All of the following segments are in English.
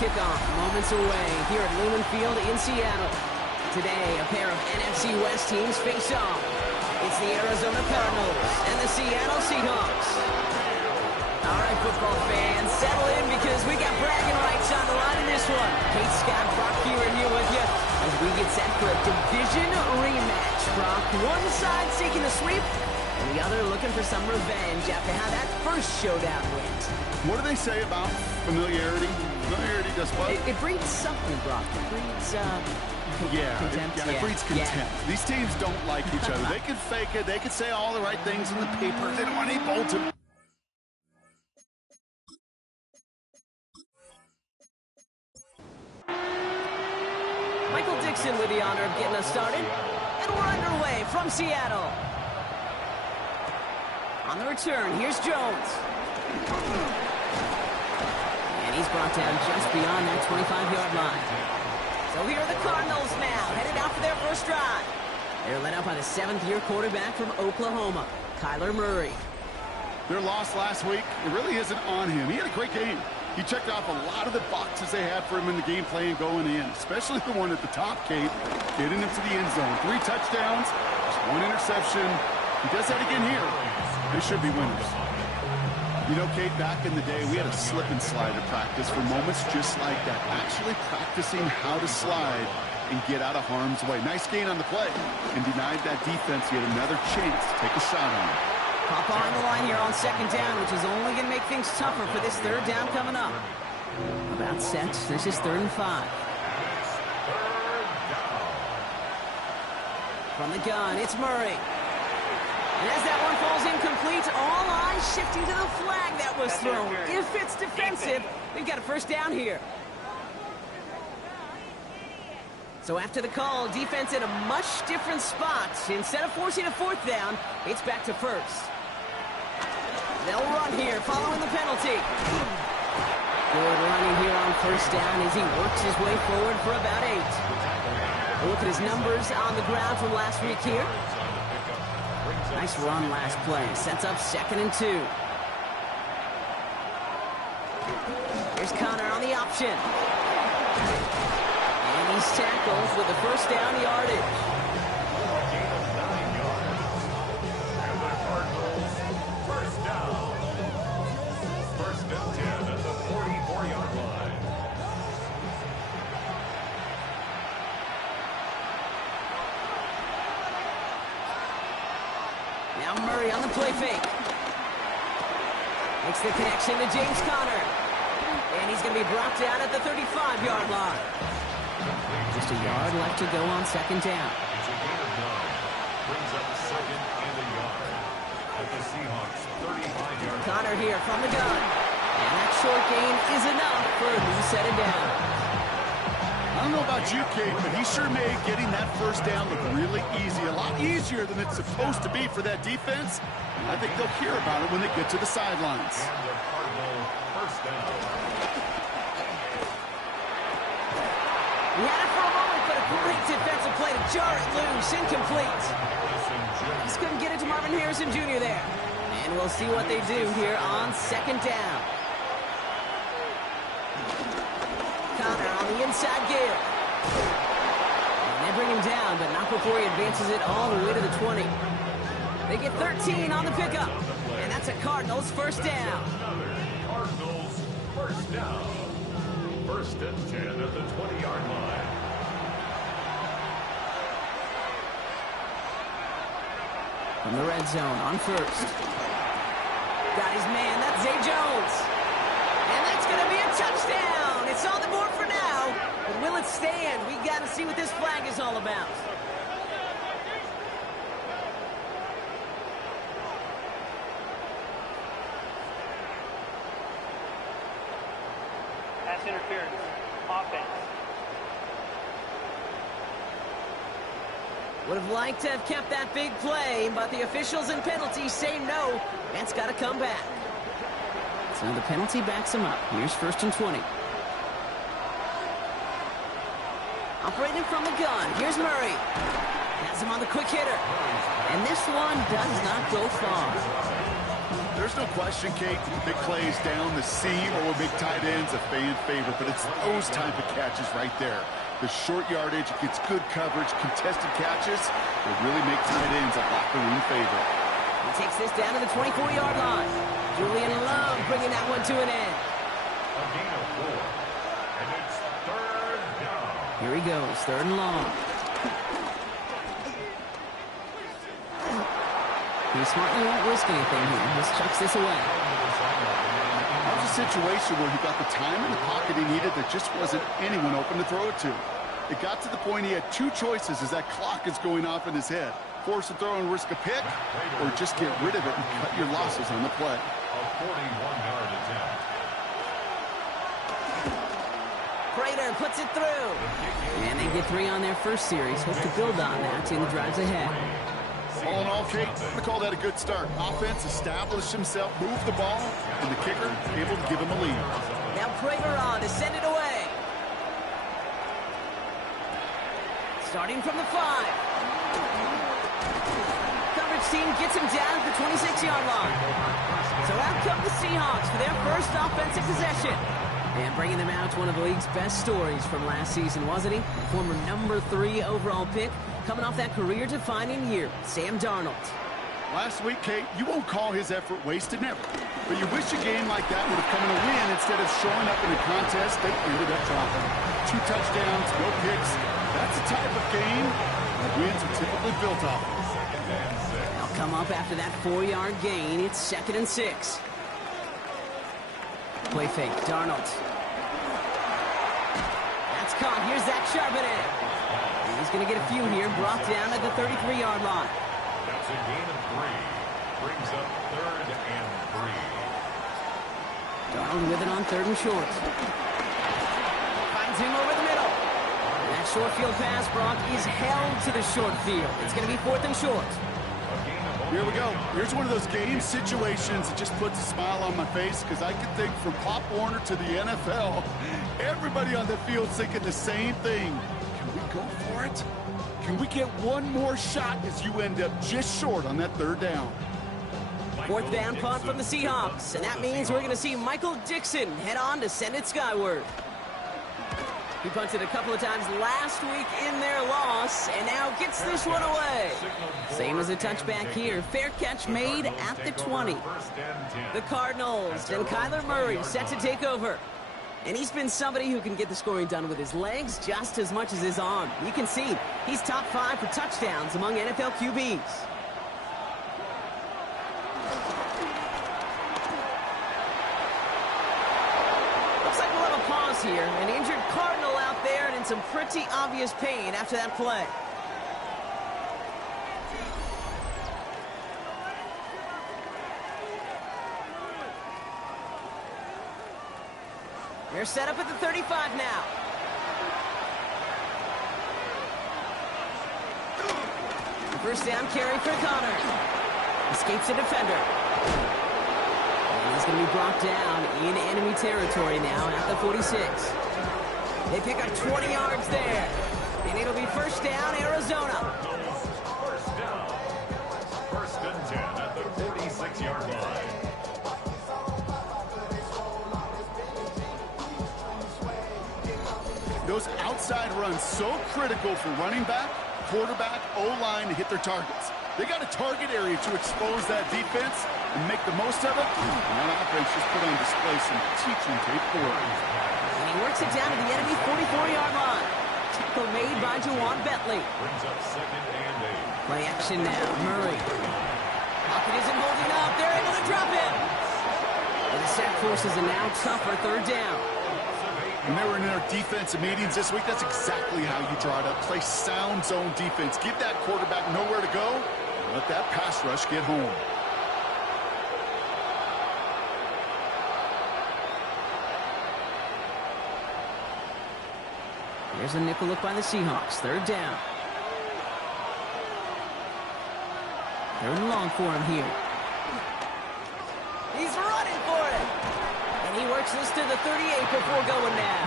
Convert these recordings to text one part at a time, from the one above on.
kickoff, moments away here at Lumen Field in Seattle. Today, a pair of NFC West teams face off. It's the Arizona Cardinals and the Seattle Seahawks. All right, football fans, settle in because we got bragging rights on the line in this one. Kate, Scott, Brock here with you as we get set for a division rematch. Brock, one side seeking the sweep, and the other looking for some revenge after how that first showdown went. What do they say about familiarity? Familiarity does what? It breeds something, Brock. It breeds, contempt. It breeds contempt. Yeah. These teams don't like each other. They can fake it. They can say all the right things in the paper. They don't want any bold to... Michael Dixon with the honor of getting us started. And we're underway from Seattle. On the return, here's Jones. And he's brought down just beyond that 25-yard line. So here are the Cardinals now, headed out for their first drive. They're led out by the seventh-year quarterback from Oklahoma, Kyler Murray. Their loss last week, it really isn't on him. He had a great game. He checked off a lot of the boxes they had for him in the game plan going in, especially the one at the top, Kate, getting him to the end zone. 3 touchdowns, just 1 interception. He does that again here. They should be winners. You know, Kate, back in the day, we had a slip and slide at practice for moments just like that. Actually practicing how to slide and get out of harm's way. Nice gain on the play and denied that defense yet another chance to take a shot on him. Papa on the line here on second down, which is only going to make things tougher for this third down coming up. About set. This is 3rd and 5. From the gun, it's Murray. And as that one falls incomplete, all eyes shifting to the flag that was thrown. If it's defensive, we've got a first down here. So after the call, defense in a much different spot. Instead of forcing a 4th down, it's back to 1st. They'll run here following the penalty. Good running here on 1st down as he works his way forward for about 8. Look at his numbers on the ground from last week here. Nice run last play. Sets up 2nd and 2. Here's Connor on the option. And he's tackled with the first down yardage. Now Murray on the play fake. Makes the connection to James Conner. And he's going to be brought down at the 35-yard line. Just a yard left to go on 2nd down. It's a gain of 9. Brings up 2nd and a yard. At the Seahawks 35-yard line. Conner here from the gun. And that short gain is enough for a new set of down. I don't know about you, Kate, but he sure made getting that first down look really easy. A lot easier than it's supposed to be for that defense. I think they'll hear about it when they get to the sidelines. And the Cardinal first down. He had it for a moment, but a great defensive play to jar it loose. Incomplete. Just couldn't get it to Marvin Harrison Jr. there. And we'll see what they do here on 2nd down. Connor on the inside give. And they bring him down, but not before he advances it all the way to the 20. They get 13 on the pickup. And that's a Cardinals first down. Cardinals first down. 1st and 10 at the 20-yard line. From the red zone on 1st. Got his man, that's Zay Jones. And that's going to be a touchdown. It's on the board for now. But will it stand? We got to see what this flag is all about. Pass interference. Offense. Would have liked to have kept that big play, but the officials and penalties say no. That's got to come back. So the penalty backs him up. Here's 1st and 20. Operating from the gun. Here's Murray. Has him on the quick hitter. And this one does not go far. There's no question, Kate, big plays down the seam or big tight ends, a fan favorite, but it's those type of catches right there. The short yardage, gets good coverage, contested catches, will really make tight ends a locker room favorite. He takes this down to the 24-yard line. Julian Love bringing that one to an end. A gain of 4. And it's third down. Here he goes, 3rd and long. He smartly won't risk anything here. Just chucks this away. That was a situation where he got the time in the pocket he needed. There just wasn't anyone open to throw it to. It got to the point he had 2 choices as that clock is going off in his head. Force a throw and risk a pick, or just get rid of it and cut your losses on the play. A 41-yard attempt. Prater puts it through. And they get 3 on their first series. Hope to build on that in the drives ahead. All in all, Kate, I call that a good start. Offense established himself, moved the ball, and the kicker able to give him a lead. Now Prater on to send it away. Starting from the 5. Coverage team gets him down at the 26-yard line. So out come the Seahawks for their first offensive possession. And bringing them out, one of the league's best stories from last season, wasn't he? Former number 3 overall pick, coming off that career-defining year, Sam Darnold. Last week, Kate, you won't call his effort wasted, never. But you wish a game like that would have come in a win instead of showing up in a contest they ended up dropping. 2 touchdowns, no picks. That's the type of game that wins are typically built off of. They'll come up after that 4-yard gain. It's 2nd and 6. Play fake, Darnold. That's caught. Here's Zach Charbonnet. He's going to get a few here, brought down at the 33-yard line. That's a gain of 3. Brings up 3rd and 3. Darnold with it on 3rd and short. Finds him over the middle. That short field pass, Brock, is held to the short field. It's going to be 4th and short. Here we go. Here's one of those game situations that just puts a smile on my face because I can think from Pop Warner to the NFL, everybody on the field's thinking the same thing. Can we go for it? Can we get one more shot as you end up just short on that 3rd down? 4th down punt from the Seahawks, and that means we're going to see Michael Dixon head on to send it skyward. He punted a couple of times last week in their loss, and now gets this one away. Same as a touchback here. Fair catch made at the 20. The Cardinals and Kyler Murray set to take over. And he's been somebody who can get the scoring done with his legs just as much as his arm. You can see he's top 5 for touchdowns among NFL QBs. Here, an injured Cardinal out there and in some pretty obvious pain after that play. They're set up at the 35 now. First down carry for Connor. Escapes a defender. He's going to be brought down in enemy territory now at the 46. They pick up 20 yards there. And it'll be first down, Arizona. First down. 1st and 10 at the 46-yard line. Those outside runs so critical for running back, quarterback, O-line to hit their targets. They got a target area to expose that defense and make the most of it. And that offense just put on display some teaching tape for it. And he works it down to the enemy 44-yard line. Tackle made by Juwan Bentley. Brings up 2nd and 8. Play action now. Murray. Pocket isn't holding up. They're able to drop him. And the sack forces a now tougher 3rd down. When they were in their defensive meetings this week, that's exactly how you draw it up. Play sound zone defense. Give that quarterback nowhere to go. Let that pass rush get home. Here's a nickel look by the Seahawks. 3rd down. 3rd and long for him here. He's running for it. And he works this to the 38 before going down.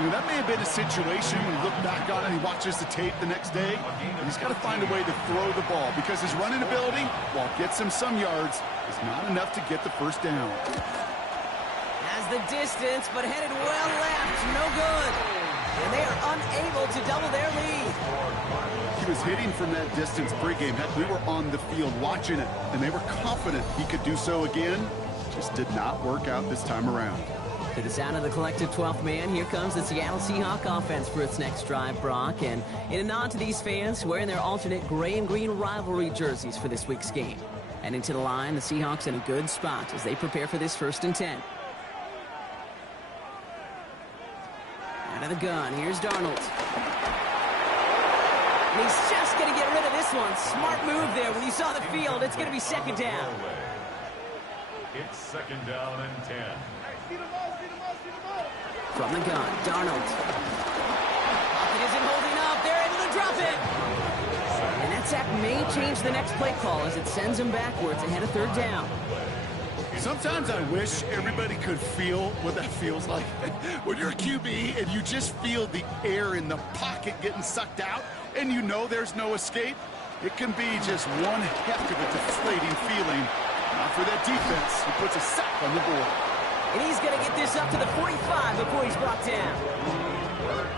You know, that may have been a situation when you look back on it and he watches the tape the next day. He's got to find a way to throw the ball because his running ability, while it gets him some yards, is not enough to get the first down. Has the distance, but headed well left. No good. And they are unable to double their lead. He was hitting from that distance pregame. Heck, we were on the field watching it, and they were confident he could do so again. Just did not work out this time around. To the sound of the collective 12th man, here comes the Seattle Seahawks offense for its next drive, Brock. And in a nod to these fans wearing their alternate gray and green rivalry jerseys for this week's game. And into the line, the Seahawks in a good spot as they prepare for this 1st and 10. Out of the gun, here's Darnold. And he's just going to get rid of this one. Smart move there. When you saw the field, it's going to be 2nd down. It's 2nd down and 10. From the gun, Darnold. Pocket isn't holding up. They're able to drop it. And that sack may change the next play call as it sends him backwards ahead of 3rd down. Sometimes I wish everybody could feel what that feels like. When you're a QB and you just feel the air in the pocket getting sucked out and you know there's no escape, it can be just one heck of a deflating feeling. Not for that defense, who puts a sack on the board. And he's going to get this up to the 45 before he's brought down.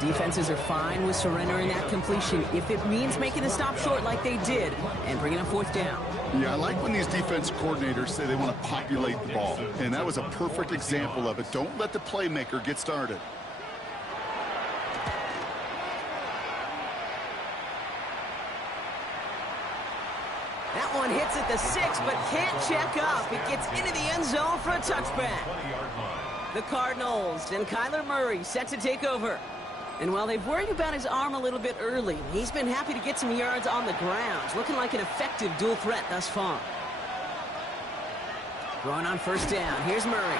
Defenses are fine with surrendering that completion if it means making the stop short like they did and bringing up 4th down. Yeah, I like when these defense coordinators say they want to populate the ball. And that was a perfect example of it. Don't let the playmaker get started. That one hits at the 6, but can't check up. It gets into the end zone for a touchback. The Cardinals and Kyler Murray set to take over. And while they've worried about his arm a little bit early, he's been happy to get some yards on the ground. Looking like an effective dual threat thus far. Throwing on 1st down. Here's Murray.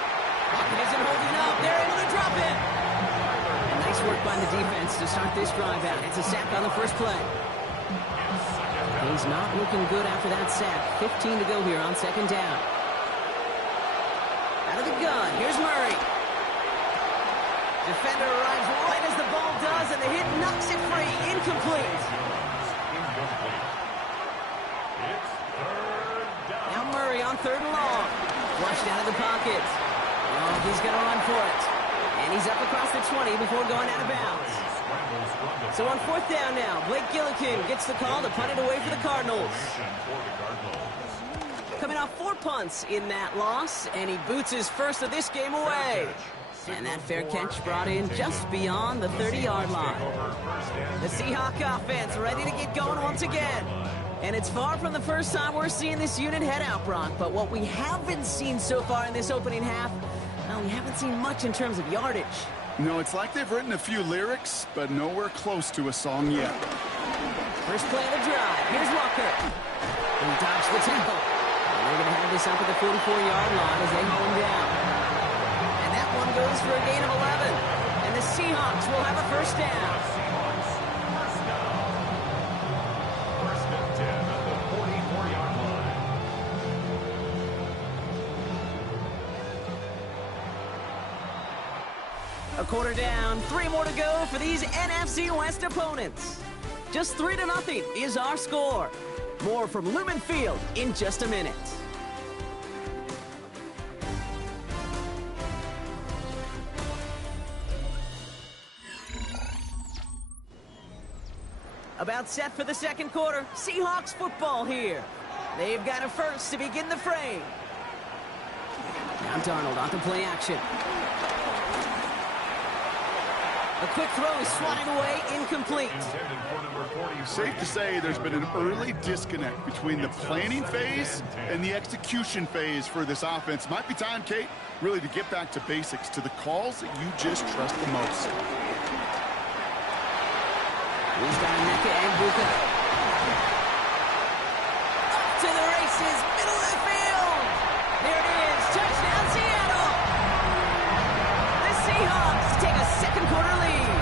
Pocket isn't holding up. They're able to drop it. And nice work by the defense to start this drive out. It's a sack on the first play. He's not looking good after that sack. 15 to go here on 2nd down. Out of the gun, here's Murray. Defender arrives right as the ball does, and the hit knocks it free. Incomplete. It's 3rd down. Now Murray on 3rd and long. Flushed out of the pocket. Oh, he's going to run for it. And he's up across the 20 before going out of bounds. So on 4th down now, Blake Gillikin gets the call to punt it away for the Cardinals. Coming off 4 punts in that loss, and he boots his first of this game away. And that fair catch brought in just beyond the 30-yard line. The Seahawks offense ready to get going once again. And it's far from the first time we're seeing this unit head out, Brock. But what we haven't seen so far in this opening half, well, we haven't seen much in terms of yardage. No, it's like they've written a few lyrics, but nowhere close to a song yet. First play of the drive. Here's Walker. And he dodged the tackle. And they're going to have this up at the 44-yard line as they hold him down. And that one goes for a gain of 11. And the Seahawks will have a 1st down. First and 10 at the 44-yard line. A quarter down, 3 more to go for these NFC West opponents. Just 3-0 is our score. More from Lumen Field in just a minute. About set for the 2nd quarter. Seahawks football here. They've got a first to begin the frame. Now Darnold on to play action. A quick throw is swatted away, incomplete. Safe to say there's been an early disconnect between the planning phase and the execution phase for this offense. Might be time, Kate, really to get back to basics, to the calls that you just trust the most. He's got Mecca and Buka. Up to the races, middle of the field. There it is, touchdown Seattle. The Seahawks take a 2nd quarter lead.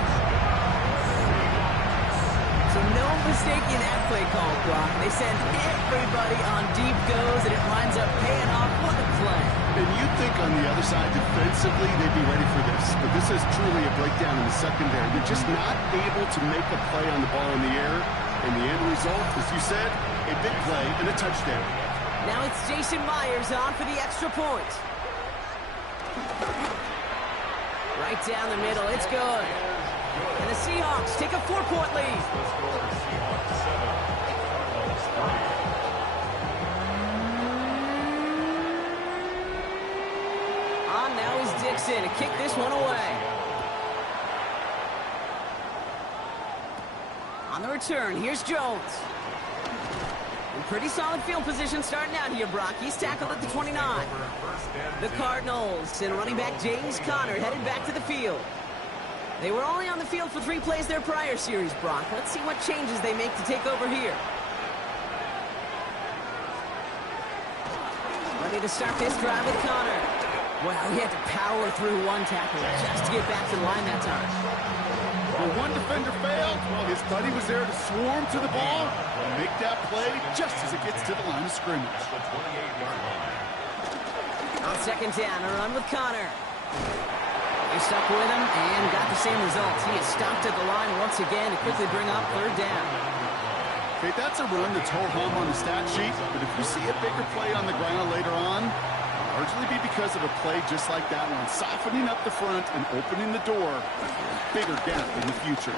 So no mistake in that play call, Brock. They send everybody on deep goes, and it winds up paying off. What a play. And you'd think on the other side defensively they'd be ready for this. But this is truly a breakdown in the secondary. They're just not able to make a play on the ball in the air. And the end result, as you said, a big play and a touchdown. Now it's Jason Myers on for the extra point. Right down the middle, it's good. And the Seahawks take a 4-point lead. On now is Dixon to kick this one away. On the return, here's Jones. In pretty solid field position starting out here, Brock. He's tackled at the 29. The Cardinals and running back James Conner headed back to the field. They were only on the field for 3 plays their prior series, Brock. Let's see what changes they make to take over here. Ready to start this drive with Conner. Wow, he had to power through one tackle just to get back to the line that time. Well, one defender failed. Well, his buddy was there to swarm to the ball and make that play just as it gets to the line of scrimmage. On second down, a run with Conner. He stuck with him and got the same results. He is stopped at the line once again to quickly bring up third down. Okay, that's a run that's ho-hum on the stat sheet, but if you see a bigger play on the ground later on, it'll largely be because of a play just like that one, softening up the front and opening the door for a bigger gap in the future.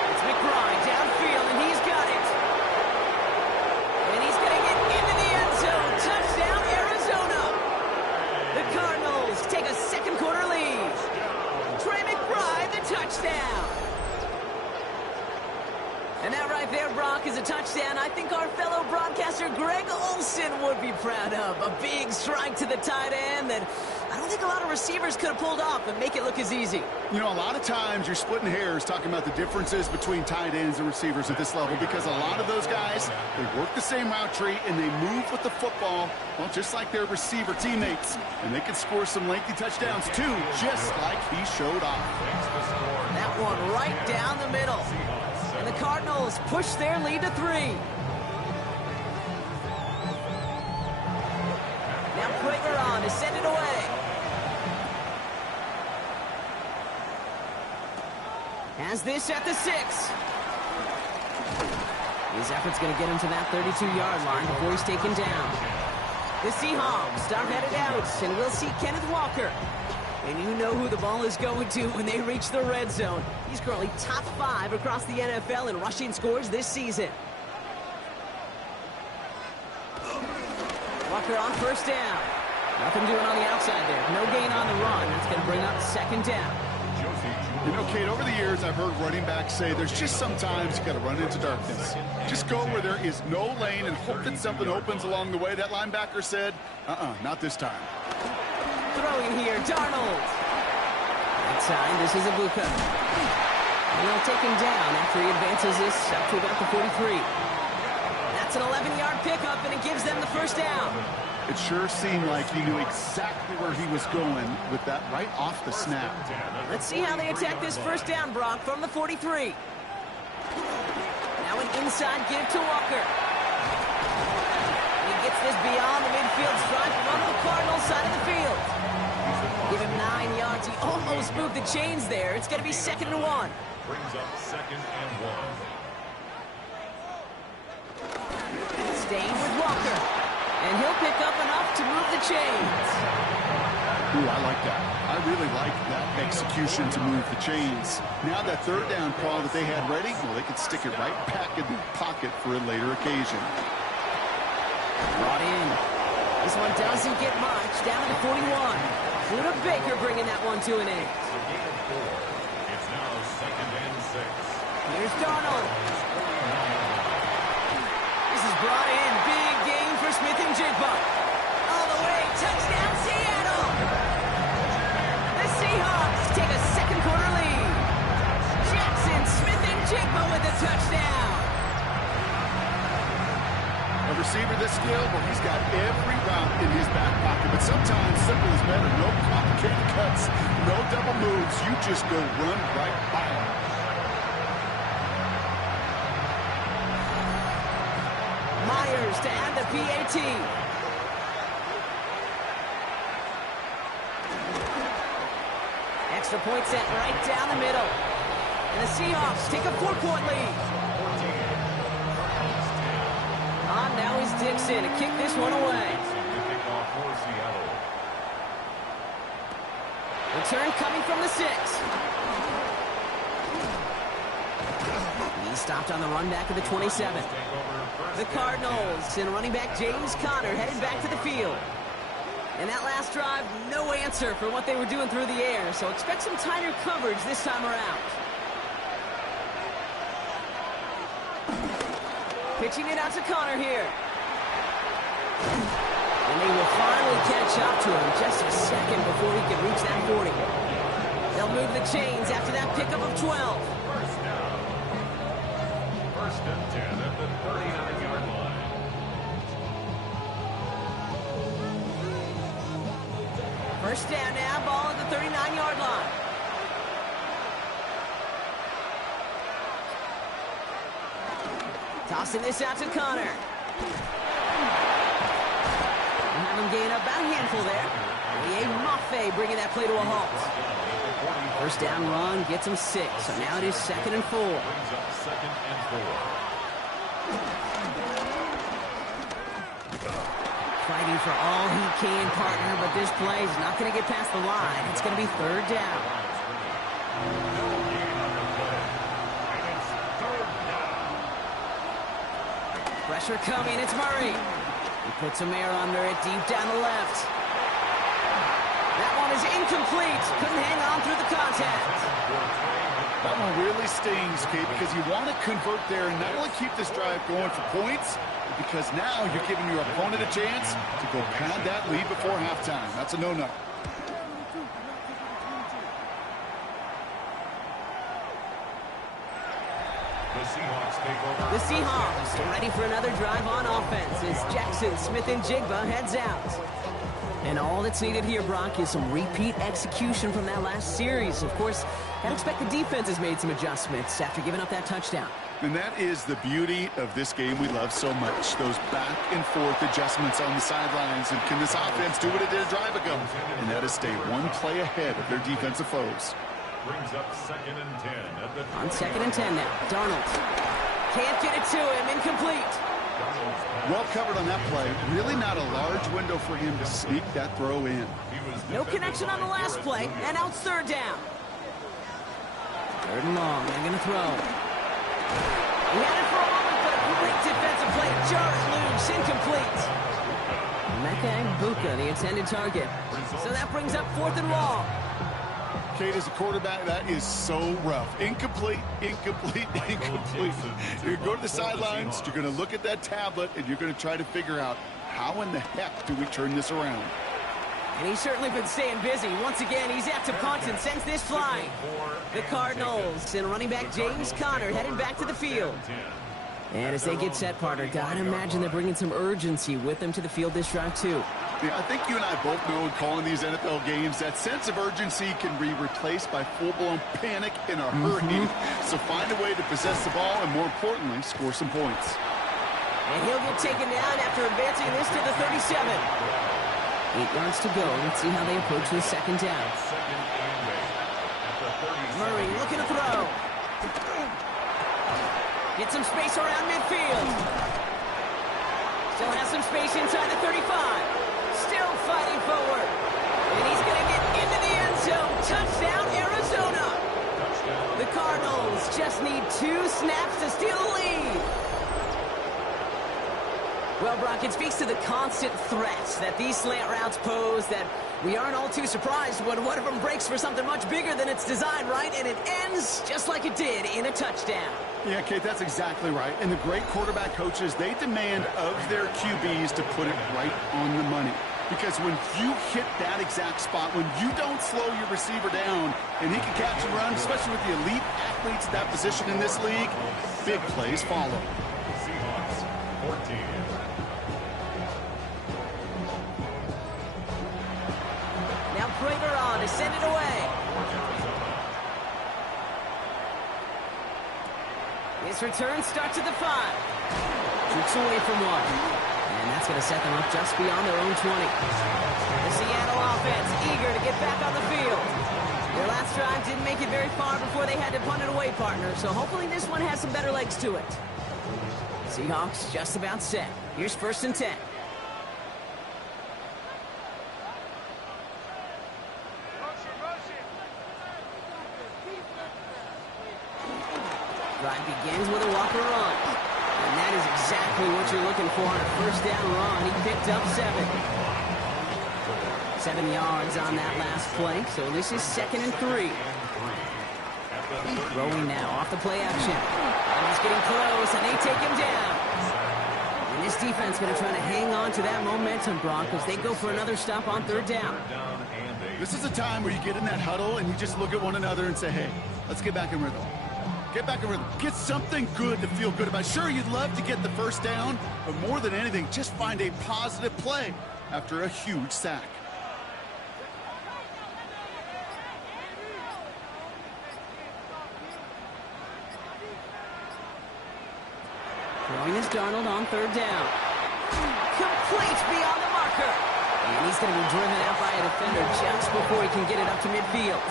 It's McBride downfield, and he's got it. And he's going to get into the end zone. Touchdown, Arizona. The Cardinals take a second quarter lead. Trey McBride, the touchdown. And that right there, Brock, is a touchdown I think our fellow broadcaster Greg Olsen would be proud of. A big strike to the tight end that I don't think a lot of receivers could have pulled off and make it look as easy. You know, a lot of times you're splitting hairs talking about the differences between tight ends and receivers at this level because a lot of those guys, they work the same route tree and they move with the football, well, just like their receiver teammates. And they can score some lengthy touchdowns, too, just like he showed off. That one right down the middle. And the Cardinals push their lead to 3. Now Prager on to send it away. Has this at the 6. His effort's going to get him to that 32-yard line before he's taken down. The Seahawks are headed out, and we'll see Kenneth Walker. And you know who the ball is going to when they reach the red zone. He's currently top 5 across the NFL in rushing scores this season. Walker on first down. Nothing doing on the outside there. No gain on the run. That's going to bring up second down. You know, Kate, over the years, I've heard running backs say there's just sometimes you got to run into darkness. Just go where there is no lane and hope that something opens along the way. That linebacker said, not this time. Throwing here, Darnold. That time, this is a blue cut. And they'll take him down after he advances this up to about the 43. That's an 11-yard pickup, and it gives them the first down. It sure seemed like he knew exactly where he was going with that right off the snap. Let's see how they attack this first down, Brock, from the 43. Now an inside give to Walker. He gets this beyond the midfield stripe from the Cardinals side of the field. Give him 9 yards. He almost moved the chains there. It's going to be 2nd and 1. Brings up 2nd and 1. Staying with Walker. And he'll pick up enough to move the chains. Ooh, I like that. I really like that execution to move the chains. Now that third down call that they had ready, well, they could stick it right back in the pocket for a later occasion. Brought in. This one doesn't get much. Down to the 41. Luda Baker bringing that one to an end. It's now 2nd and 6. Here's Darnold. This is brought in. Big game for Smith and Jigba. All the way. Touchdown, Seattle. The Seahawks take a second quarter lead. Jackson, Smith and Jigba with the touchdown. A receiver this skilled, well, he's got every route in his back pocket, but sometimes simple is better. No complicated cuts, no double moves. You just go run right by him. Myers to add the PAT. Extra point sent right down the middle. And the Seahawks take a 4-point lead. Now is Dixon to kick this one away. Return coming from the 6. He stopped on the run back of the 27. The Cardinals and running back James Conner headed back to the field. And that last drive, no answer for what they were doing through the air, so expect some tighter coverage this time around. Pitching it out to Conner here. And they will finally catch up to him just a second before he can reach that 40. They'll move the chains after that pickup of 12. First and 10 at the 39-yard line. First down now, ball at the 39-yard line. Tossing this out to Conner. Have him gain about a handful there. Mafe bringing that play to a halt. First down run gets him 6, so now it is 2nd and 4. Fighting for all he can, partner, but this play is not going to get past the line. It's going to be 3rd down. Pressure coming, it's Murray. He puts some air under it deep down the left. That one is incomplete. Couldn't hang on through the contact. That one really stings, Kate, because you want to convert there and not only keep this drive going for points, but because now you're giving your opponent a chance to go pad that lead before halftime. That's a no-no. The Seahawks are ready for another drive on offense as Jackson, Smith, and Jigba heads out. And all that's needed here, Brock, is some repeat execution from that last series. Of course, I'd expect the defense has made some adjustments after giving up that touchdown. And that is the beauty of this game we love so much, those back and forth adjustments on the sidelines. And can this offense do what it did a drive ago? And that is stay one play ahead of their defensive foes. Brings up 2nd and 10 at the on 2nd and 10 now. Darnold can't get it to him. Incomplete. Well covered on that play. Really not a large window for him to sneak that throw in. No connection on the last play, and out 3rd down. 3rd and long. They're going to throw. He had it for a moment, but a great defensive play. Jar it loose. Incomplete. Mecca Buka, the intended target. So that brings up 4th and long. Kate, as a quarterback, that is so rough. Incomplete, incomplete, incomplete. You're going to go to the sidelines, you're going to look at that tablet, and you're going to try to figure out how in the heck do we turn this around. And he's certainly been staying busy. Once again, he's out to punt and sends this flying. The Cardinals and running back James Conner heading back to the field. And as they get set, partner, gotta imagine they're bringing some urgency with them to the field this drive, too. Yeah, I think you and I both know in calling these NFL games that sense of urgency can be replaced by full-blown panic in a hurry. So find a way to possess the ball and, more importantly, score some points. And he'll get taken down after advancing this to the 37. 8 yards to go. Let's see how they approach the 2nd down. Murray looking to throw. Get some space around midfield. Still has some space inside the 35. Still fighting forward. And he's going to get into the end zone. Touchdown, Arizona. The Cardinals just need 2 snaps to steal the lead. Well, Brock, it speaks to the constant threats that these slant routes pose that we aren't all too surprised when one of them breaks for something much bigger than it's designed, right? And it ends just like it did in a touchdown. Yeah, Kate, that's exactly right. And the great quarterback coaches, they demand of their QBs to put it right on the money. Because when you hit that exact spot, when you don't slow your receiver down and he can catch and run, especially with the elite athletes at that position in this league, big plays follow. Seahawks 14. Now Prager on to send it away. This return starts at the 5. Shoots away from 1. And that's going to set them up just beyond their own 20. The Seattle offense eager to get back on the field. Their last drive didn't make it very far before they had to punt it away, partner, so hopefully this one has some better legs to it. Seahawks just about set. Here's 1st and 10. Drive begins with a Walker run. And that is exactly what you're looking for on a 1st down run. He picked up 7. 7 yards on that last play, so this is 2nd and 3. Throwing now off the play action. And he's getting close, and they take him down. And this defense going to try to hang on to that momentum, Brock, as they go for another stop on 3rd down. This is a time where you get in that huddle and you just look at one another and say, hey, let's get back in rhythm. Get back in rhythm. Get something good to feel good about. Sure, you'd love to get the 1st down, but more than anything, just find a positive play after a huge sack. Throwing is Darnold on 3rd down. Complete beyond the marker. And he's going to be driven out by a defender just before he can get it up to midfield.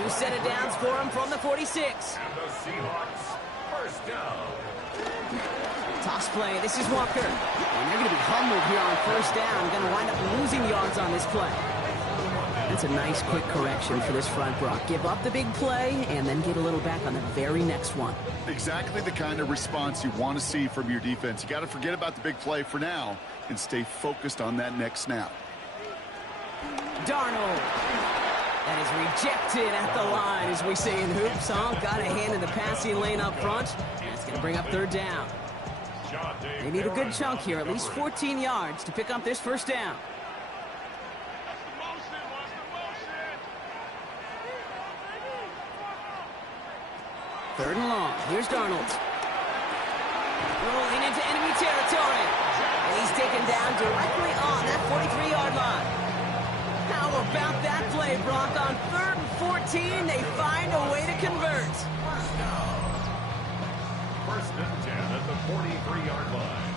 New set of downs for him from the 46. And the Seahawks, 1st down. Toss play. This is Walker. And they're going to be humbled here on 1st down. Going to wind up losing yards on this play. That's a nice quick correction for this front, Brock. Give up the big play and then get a little back on the very next one. Exactly the kind of response you want to see from your defense. You got to forget about the big play for now and stay focused on that next snap. Darnold. That is rejected at the line, as we say in hoops. Got a hand in the passing lane up front. That's going to bring up 3rd down. They need a good chunk here, at least 14 yards to pick up this 1st down. 3rd and long. Here's Darnold. Rolling into enemy territory. And he's taken down directly on that 43-yard line. How about that play, Brock? On 3rd and 14, they find a way to convert. 1st and 10 at the 43-yard line.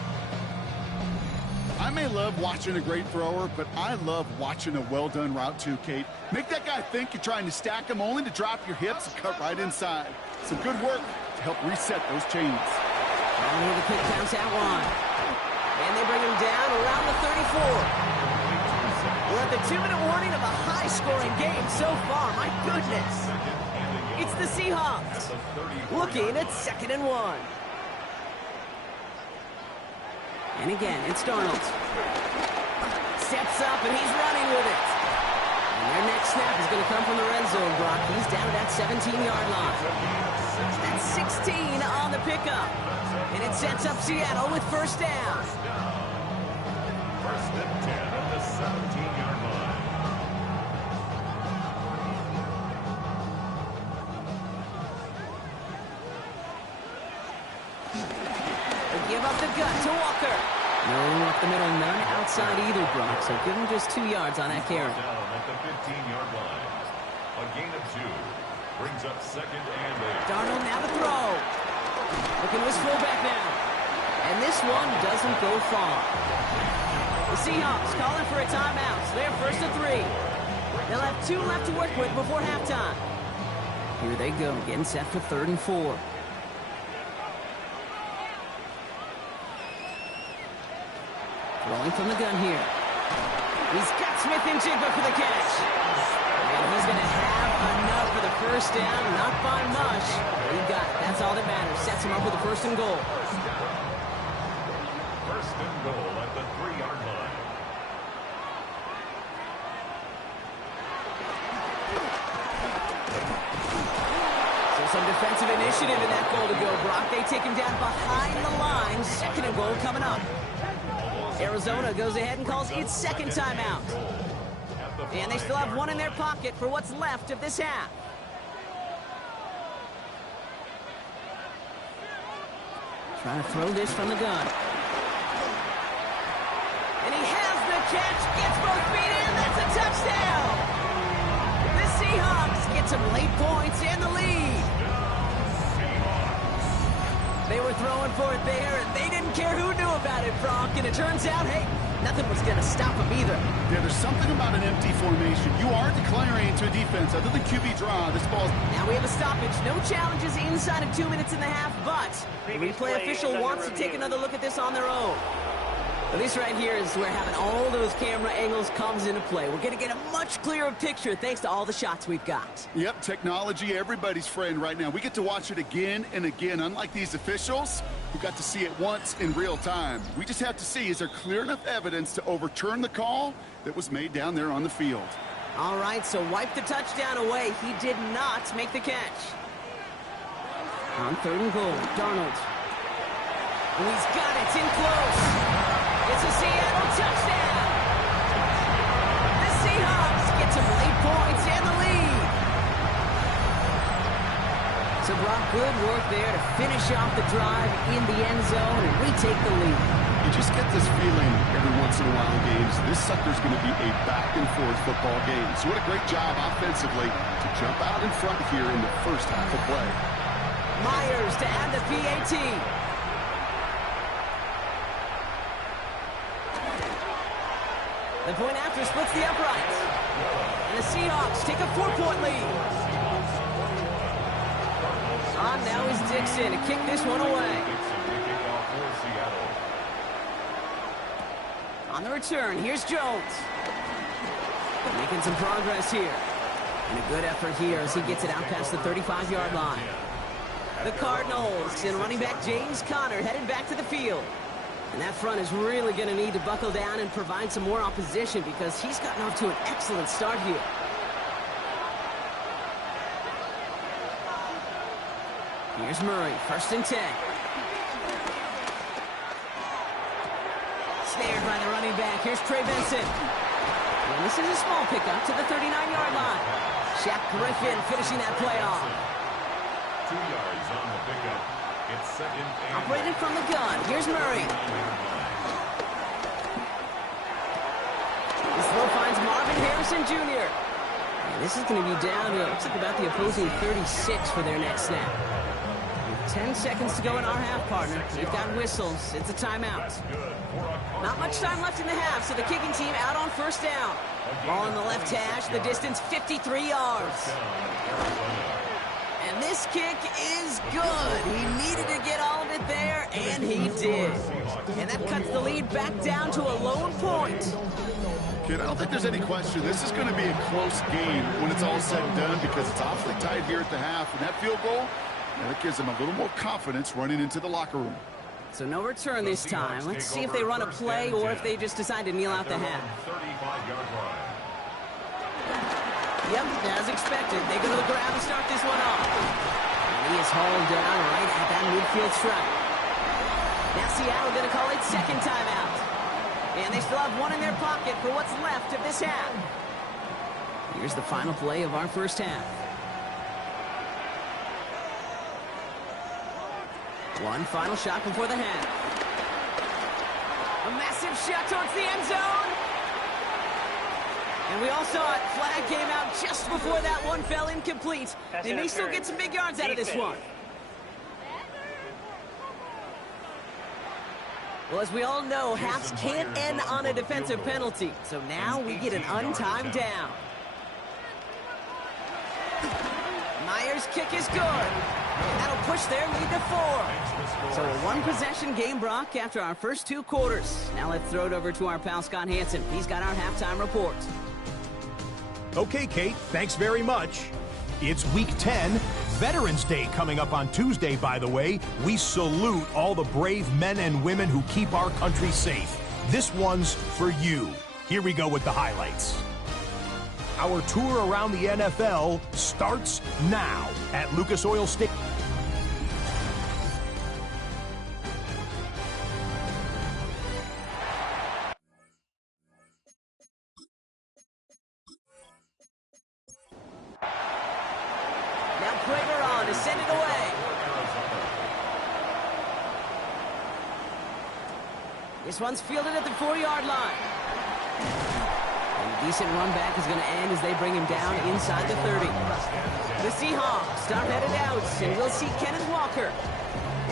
I may love watching a great thrower, but I love watching a well-done route too, Kate. Make that guy think you're trying to stack him only to drop your hips and cut right inside. Some good work to help reset those chains. And here the kick counts at 1. And they bring him down around the 34. We're at the 2-minute warning of a high-scoring game so far. My goodness. It's the Seahawks looking at 2nd and 1. And again, it's Darnold. Steps up, and he's running with it. And their next snap is going to come from the red zone, Brock. He's down at that 17-yard line. That's 16 on the pickup. And it sets up Seattle with 1st down. 1st and 10 at the 17-yard line. Give up the gut to Walker. No up the middle, none outside either, Brock. So give him just 2 yards on that carry. Down at the 15-yard line. A gain of 2 brings up 2nd and 8. Darnold now to throw. Looking to his fullback now. And this one doesn't go far. The Seahawks calling for a timeout. So they're 1st and 3. They'll have 2 left to work with before halftime. Here they go, getting set for 3rd and 4. Rolling from the gun here. He's got Smith and Jigba for the catch. And he's going to have enough for the 1st down. Not by much. But he got it. That's all that matters. Sets him up with a 1st and goal. 1st and goal at the 3-yard line. So some defensive initiative in that goal to go, Brock. They take him down behind the line. 2nd and goal coming up. Arizona goes ahead and calls its 2nd timeout. And they still have 1 in their pocket for what's left of this half. Trying to throw this from the gun. And he has the catch, gets both feet in, that's a touchdown! The Seahawks get some late points and the lead. They were throwing for it there, and they didn't care who knew about it, Brock. And it turns out, hey, nothing was going to stop them either. Yeah, there's something about an empty formation. You are declaring to a defense, other than QB draw, this ball's... Now we have a stoppage. No challenges inside of 2 minutes and a half, but the replay official wants to take another look at this on their own. Well, this right here is where having all those camera angles comes into play. We're going to get a much clearer picture thanks to all the shots we've got. Yep, technology, everybody's friend right now. We get to watch it again and again, unlike these officials who got to see it once in real time. We just have to see, is there clear enough evidence to overturn the call that was made down there on the field? All right, so wipe the touchdown away. He did not make the catch. On 3rd and goal, Darnold. And he's got it, it's in close. It's a Seattle touchdown. The Seahawks get some late points and the lead. So Brock, good work there to finish off the drive in the end zone and retake the lead. You just get this feeling every once in a while in games, this sucker's going to be a back-and-forth football game. So what a great job offensively to jump out in front here in the first half of play. Myers to add the PAT. The point after splits the uprights. And the Seahawks take a 4-point lead. On now is Dixon to kick this one away. On the return, here's Jones. Making some progress here. And a good effort here as he gets it out past the 35-yard line. The Cardinals and running back James Conner headed back to the field. And that front is really going to need to buckle down and provide some more opposition because he's gotten off to an excellent start here. Here's Murray, 1st and 10. Snared by the running back. Here's Trey Benson. And this is a small pickup to the 39-yard line. Shaq Griffin finishing that play off. 2 yards on the pickup. It's 2nd and... Operated from the gun. Here's Murray. This throw finds Marvin Harrison Jr. And this is going to be down to, looks like about the opposing 36 for their next snap. With 10 seconds to go in our half, partner. We've got whistles. It's a timeout. Not much time left in the half, so the kicking team out on 1st down. Ball in the left hash, the distance 53 yards. And this kick is good. He needed to get all of it there, and he did. And that cuts the lead back down to a lone point. Kid, I don't think there's any question. This is going to be a close game when it's all said and done because it's awfully tight here at the half. And that field goal, that gives them a little more confidence running into the locker room. So no return this time. Let's see if they run a play or if they just decide to kneel out the half. 35-yard line. Yep, as expected. They go to the ground and start this one off. And he is hauled down right at that midfield stripe. Now Seattle going to call it 2nd timeout. And they still have one in their pocket for what's left of this half. Here's the final play of our first half. One final shot before the half. A massive shot towards the end zone. And we all saw it. Flag came out just before that one fell incomplete. They may still get some big yards out of this one. Well, as we all know, halves can't end on a defensive penalty. So now we get an untimed down. Myers' kick is good. And that'll push their lead to 4. So a one-possession game, Brock, after our first 2 quarters. Now let's throw it over to our pal Scott Hansen. He's got our halftime report. Okay, Kate, thanks very much. It's Week 10, Veterans Day coming up on Tuesday, by the way. We salute all the brave men and women who keep our country safe. This one's for you. Here we go with the highlights. Our tour around the NFL starts now at Lucas Oil Stadium. To send it away. This one's fielded at the 4-yard line. And a decent run back is going to end as they bring him down inside the 30. The Seahawks start headed out, and we'll see Kenneth Walker.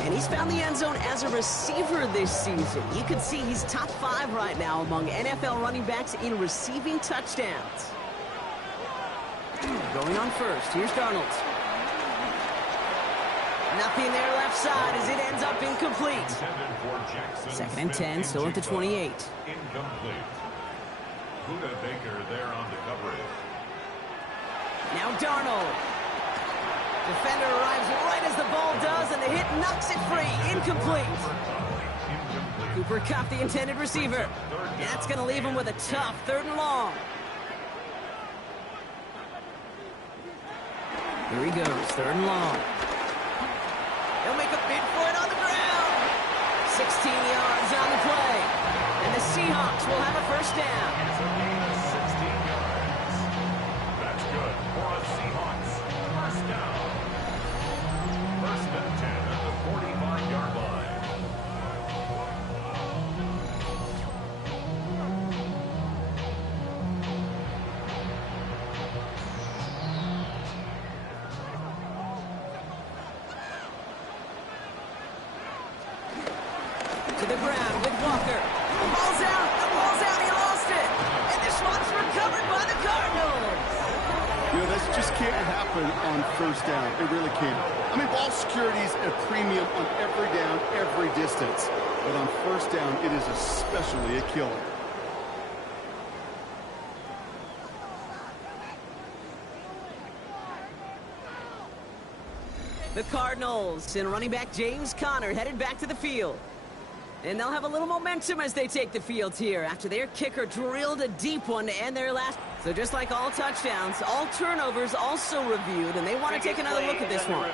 And he's found the end zone as a receiver this season. You can see he's top 5 right now among NFL running backs in receiving touchdowns. Going on first, here's Darnold. Nothing there left side as it ends up incomplete. 2nd and 10, still at the 28. Incomplete. Buda Baker there on the coverage. Now Darnold. Defender arrives right as the ball does, and the hit knocks it free. Incomplete. Cooper Kupp, the intended receiver. That's going to leave him with a tough 3rd and long. Here he goes, 3rd and long. He'll make a bid for it on the ground. 16 yards on the play. And the Seahawks will have a first down. It's a gain of 16 yards. That's good for a Seahawks first down. 1st and 10 at the 45-yard line. To the ground with Walker. The ball's out. The ball's out. He lost it. And this one's recovered by the Cardinals. You know, that just can't happen on first down. It really can't. I mean, ball security is a premium on every down, every distance. But on first down, it is especially a killer. The Cardinals and running back James Conner headed back to the field. And they'll have a little momentum as they take the field here after their kicker drilled a deep one to end their last. So just like all touchdowns, all turnovers also reviewed, and they want to take another look at this one.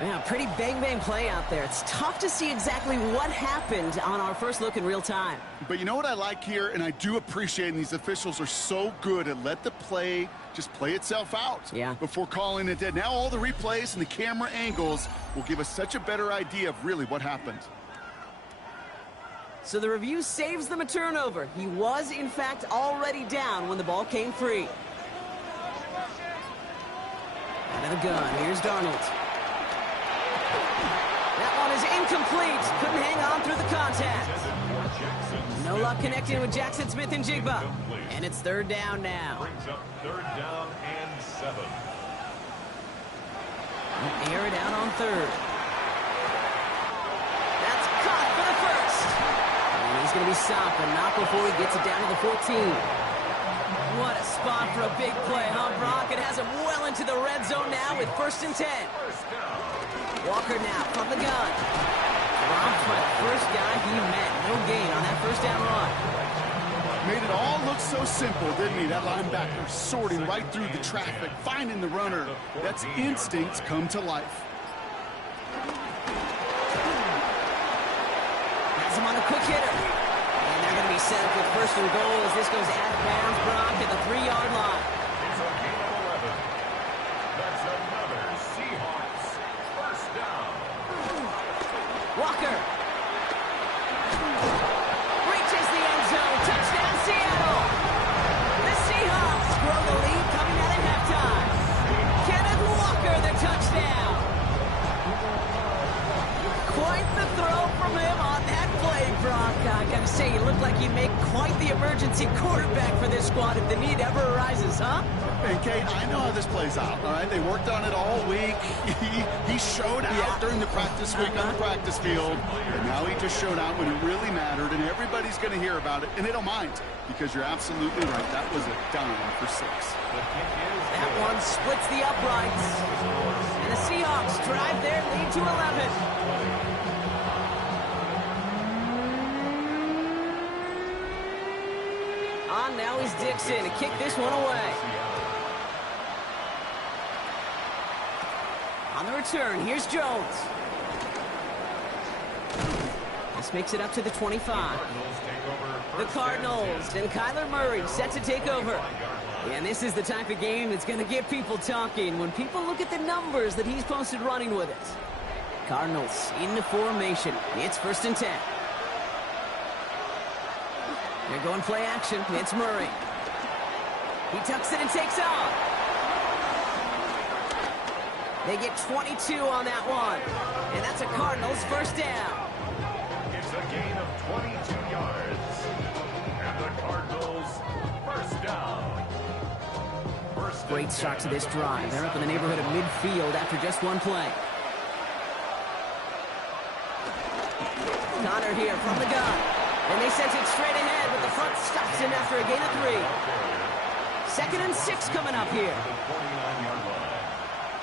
Yeah, pretty bang-bang play out there. It's tough to see exactly what happened on our first look in real time. But you know what I like here, and I do appreciate, and these officials are so good at let the play just play itself out before calling it dead. Now all the replays and the camera angles will give us such a better idea of really what happened. So the review saves them a turnover. He was, in fact, already down when the ball came free. Out of the gun, here's Darnold. That one is incomplete. Couldn't hang on through the contact. No luck connecting with Jackson Smith and Jigba. And it's 3rd down now. Brings up 3rd down and 7. Air it out on 3rd. That's caught for the first. And he's going to be stopped, but not before he gets it down to the 14. What a spot for a big play, huh, Brock? It has him well into the red zone now with 1st and 10. Walker now from the gun. Dropped by the first guy he met. No gain on that 1st down run. Made it all look so simple, didn't he? That linebacker sorting right through the traffic, finding the runner. That's instincts come to life. Has him on the quick hitter. And they're going to be set up with 1st and goal as this goes out of bounds, Brock, at the 3-yard line. It's a gain of 11. That's another Seahawks first down. Walker. Reaches the end zone. Touchdown, Seattle. The Seahawks grow the lead coming out at halftime. Kenneth Walker, the touchdown. Quite the throw from him on that play, Brock. I gotta say, he looked like he'd make quite the emergency quarterback for this squad if the need ever arises, huh? And Kate, I know how this plays out, all right? They worked on it all week. He showed out during the practice week on the practice field, and now he just showed out when it really mattered, and everybody's going to hear about it, and they don't mind, because you're absolutely right. That was a dime for 6. That one splits the uprights, and the Seahawks drive their lead to 11. On now is Dixon to kick this one away. On the return, here's Jones. This makes it up to the 25. The Cardinals and Kyler Murray set to take over. And this is the type of game that's going to get people talking when people look at the numbers that he's posted running with it. Cardinals into formation. It's 1st and 10. They're going play action. It's Murray. He tucks it and takes off. They get 22 on that one. And that's a Cardinals first down. It's a gain of 22 yards. And the Cardinals first down. Great start to this drive. They're up in the neighborhood of midfield after just one play. Connor here from the gun. And they sent it straight ahead, but the front stops him after a gain of 3. 2nd and 6 coming up here. 49-yard line.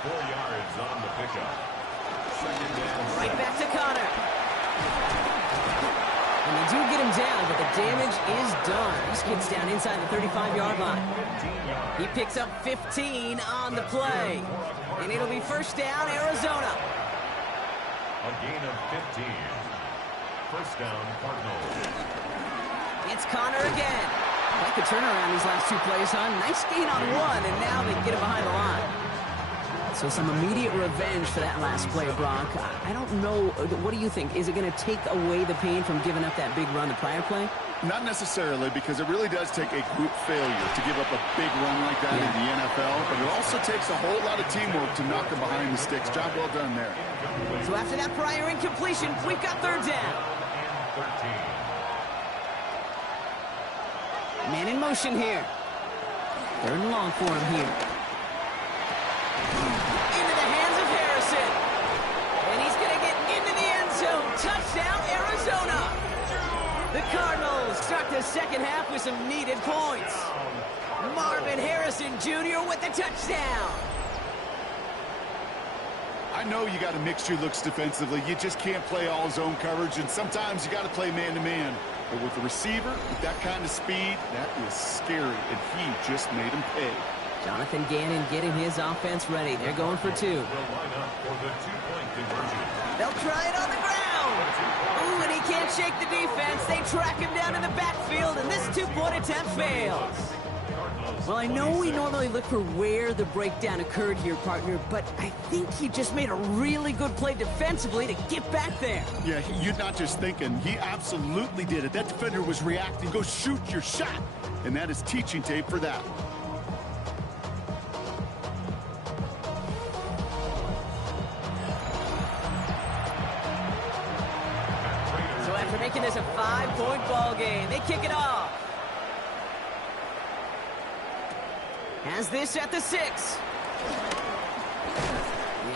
4 yards on the pickup. Right back to Connor. And they do get him down, but the damage is done. This kid's down inside the 35-yard line. He picks up 15 on the play. And it'll be first down, Arizona. A gain of 15. First down, Cardinals. It's Connor again. Like the turnaround these last 2 plays, huh? Nice gain on 1, and now they get him behind the line. So some immediate revenge for that last play, Brock. I don't know. What do you think? Is it going to take away the pain from giving up that big run the prior play? Not necessarily, because it really does take a group failure to give up a big run like that in the NFL, but it also takes a whole lot of teamwork to knock them behind the sticks. Job well done there. So after that prior incompletion, we've got third down. 13. Man in motion here. 3rd and long for him here. Into the hands of Harrison. And he's going to get into the end zone. Touchdown, Arizona. The Cardinals start the second half with some needed points. Marvin Harrison Jr. with the touchdown. I know you got to mix your looks defensively. You just can't play all zone coverage, and sometimes you got to play man-to-man. But with the receiver, with that kind of speed, that is scary, and he just made him pay. Jonathan Gannon getting his offense ready. They're going for 2. They'll line up for the 2-point conversion. They'll try it on the ground. Ooh, and he can't shake the defense. They track him down in the backfield, and this 2-point attempt fails. Well, I know we normally look for where the breakdown occurred here, partner, but I think he just made a really good play defensively to get back there. Yeah, you're not just thinking. He absolutely did it. That defender was reacting. Go shoot your shot. And that is teaching tape for that. So after making this a 5-point ball game, they kick it off. Has this at the 6.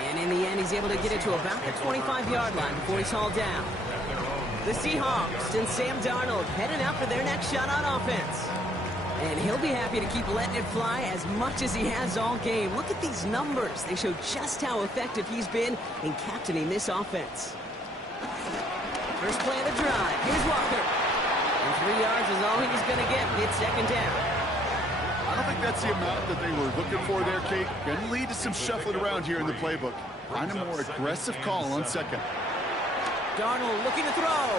And in the end, he's able to get it to about the 25-yard line before he's hauled down. The Seahawks and Sam Darnold heading out for their next shot on offense. And he'll be happy to keep letting it fly as much as he has all game. Look at these numbers. They show just how effective he's been in captaining this offense. First play of the drive. Here's Walker. And 3 yards is all he's going to get. It's second down. I don't think that's the amount that they were looking for there, Kate. Going to lead to some shuffling around here in the playbook. Find a more aggressive call on second. Darnold looking to throw.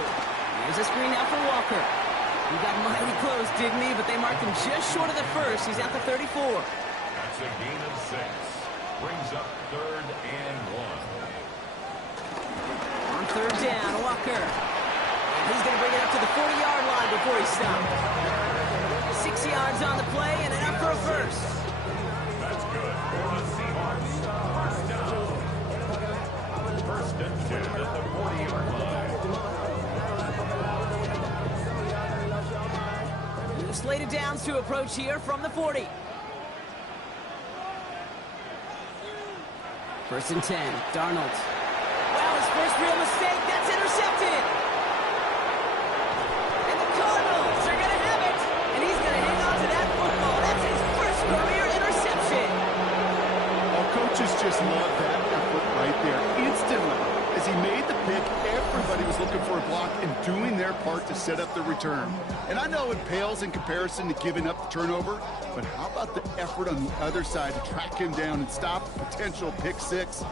There's a screen out for Walker. He got mighty close, didn't he? But they marked him just short of the first. He's at the 34. That's a gain of 6. Brings up 3rd and 1. On 3rd down, Walker. And he's going to bring it up to the 40-yard line before he stops. 6 yards on the play and enough for a first. That's good for the Seahawks. First down. 1st and 10 at the 40-yard line. New slated downs to approach here from the 40. 1st and 10, Darnold. Wow, his first real mistake. That's intercepted. And the Cardinals are going to have it. And he's going to hang on to that football. That's his first career interception. Oh, coaches just love that effort right there. Instantly, as he made the pick, everybody was looking for a block and doing their part to set up the return. And I know it pales in comparison to giving up the turnover, but how about the effort on the other side to track him down and stop a potential pick 6?